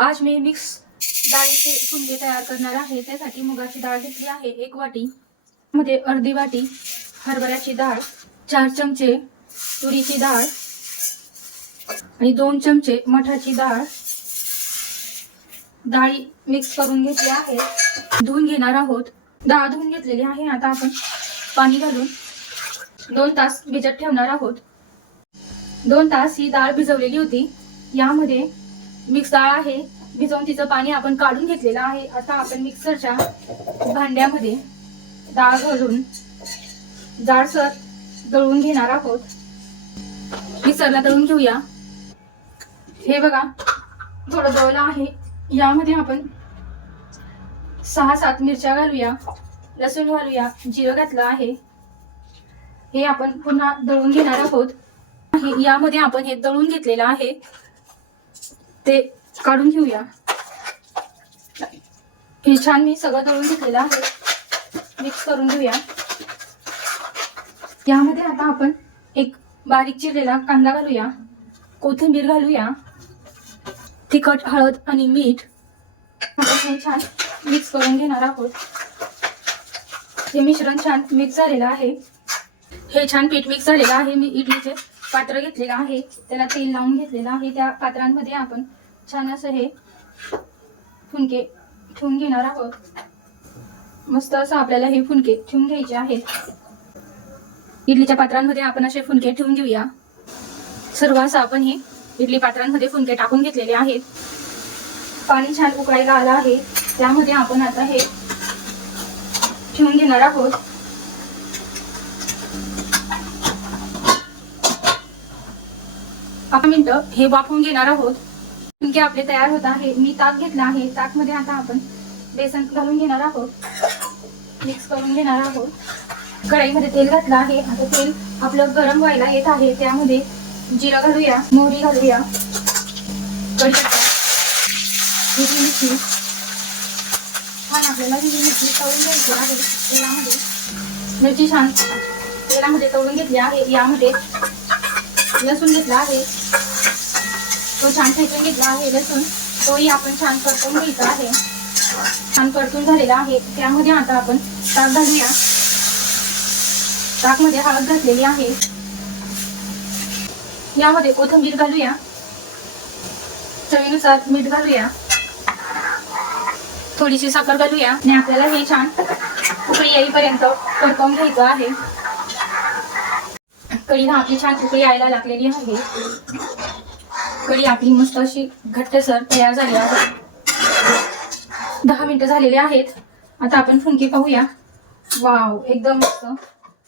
आज मी मिक्स डाळीचे फुनके तयार करणार आहे। त्यासाठी मुगाची डाळ घेतली आहे 1 वाटी, मध्ये अर्धी वाटी हरभऱ्याची डाळ, 4 चमचे तुरीची डाळ आणि 2 चमचे मठाची डाळ। डाळी मिक्स करून घेतली आहे, धुवून घेणार आहोत। डाळ धुवून घेतलेली आहे। आता आपण पाणी घालून 2 तास भिजत ठेवणार आहोत। 2 तास ही डाळ भिजवलेली होती। यामध्ये मिक्स डाळ आहे, भिजवून तिचं पाणी आपण काढून घेतलेलं आहे। आता आपण मिक्सरच्या भांड्यामध्ये डाळ घालून जाडसर दळून घेणार आहोत। मिक्सरला दळून घेऊया। हे बघा थोडं दळलं आहे। यामध्ये आपण 6-7 मिरच्या घालूया, लसूण घालूया, जिरं घातलं आहे। हे आपण पुन्हा दळून घेणार आहोत। यामध्ये आपण हे दळून घेतलेलं आहे ते काढून घेऊया। हे छान मी सगळं दळून घेतलेलं आहे, मिक्स करून घेऊया। यामध्ये आता आपण एक बारीक चिरलेला कांदा घालूया, कोथिंबीर घालूया, तिखट, हळद आणि मीठ हे छान मिक्स करून घेणार आहोत। हे मिश्रण छान मिक्स झालेलं आहे। हे छान पीठ मिक्स झालेलं आहे। मी इडलीचे पात्र घेतलेलं आहे, त्याला तेल लावून घेतलेलं आहे। त्या पात्रांमध्ये आपण छान असं हे फुनके ठेवून घेणार आहोत। मस्त असं आपल्याला हे फुनके ठेवून घ्यायचे आहेत। इडलीच्या पात्रांमध्ये आपण असे फुनके ठेवून घेऊया। सर्व असं आपण हे इडली पात्रांमध्ये फुनके टाकून घेतलेले आहेत। पाणी छान उकळायला आलं आहे, त्यामध्ये आपण आता हे ठेवून घेणार आहोत। आपण मिनिटं हे वाफवून घेणार आहोत। फुनके आपले तयार होत आहे। मी ताक घेतला आहे, ताक मध्ये आता आपण बेसन घालून घेणार आहोत, मिक्स करून घेणार आहोत। कढईमध्ये तेल घातलं आहे। आता तेल आपलं गरम व्हायला येत आहे, त्यामध्ये जिरं घालूया, मोहरी घालूया, कढीपत्ता, हिरवी मिरची, छान आपल्याला हिरवी मिरची तळून घ्यायची आहे तेलामध्ये। मिरची छान तेलामध्ये तळून घेतली आहे। यामध्ये लसूण घेतला आहे, तो छान ठेचून घेतला आहे। लसूण तोही आपण छान परतून घ्यायचा आहे। छान परतून झालेला आहे, त्यामध्ये आता आपण ताक घालूया। ताकमध्ये हळद घातलेली आहे, यामध्ये कोथिंबीर घालूया, चवीनुसार मीठ घालूया, थोडीशी साखर घालूया आणि आपल्याला हे छान उकळी येईपर्यंत परतवून घ्यायचं आहे। कढीला आपली छान उकळी यायला लागलेली आहे। कढी आपली मस्त अशी घट्टसर तयार झाली आहे। 10 मिनिटं झालेले आहेत। आता आपण फुनके पाहूया। वाव, एकदम मस्त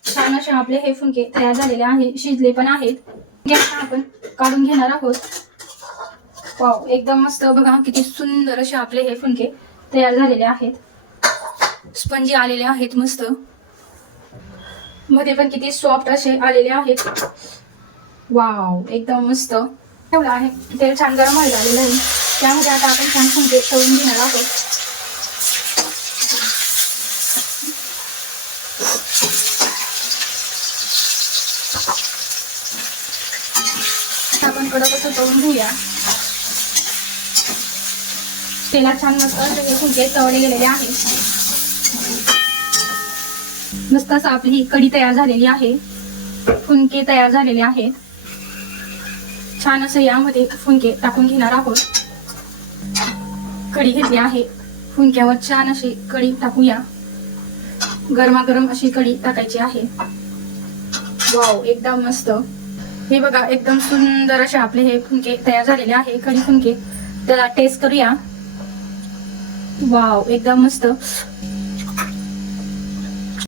छान असे आपले हे फुनके तयार झालेले आहेत, शिजले पण आहेत। आता आपण काढून घेणार आहोत। वाव, एकदम मस्त, बघा किती सुंदर असे आपले हे फुनके तयार झालेले आहेत। स्पंजी आलेले आहेत, मस्त मध्ये पण किती सॉफ्ट असे आलेले आहेत। वाव, एकदम मस्त ठेवलं आहे। तेल छान गरम व्हायला आलेलं आहे, त्यामध्ये आता आपण छान फुनके तळून घेणार आहोत। आपण कडक असं तळून घेऊया। तेलात छान मस्त असे फुनके तळले गेलेले आहेत। मस्त असं आपली ही कढी तयार झालेली आहे, फुनके तयार झालेले आहेत। छान असं यामध्ये फुनके टाकून घेणार आहोत। कढी घेतली आहे, फुनक्यावर छान अशी कढी टाकूया। गरमागरम अशी कढी टाकायची आहे। वाव, एकदम मस्त, हे बघा एकदम सुंदर असे आपले हे फुनके तयार झालेले आहे, कढी फुनके। त्याला टेस्ट करूया। वाव, एकदम मस्त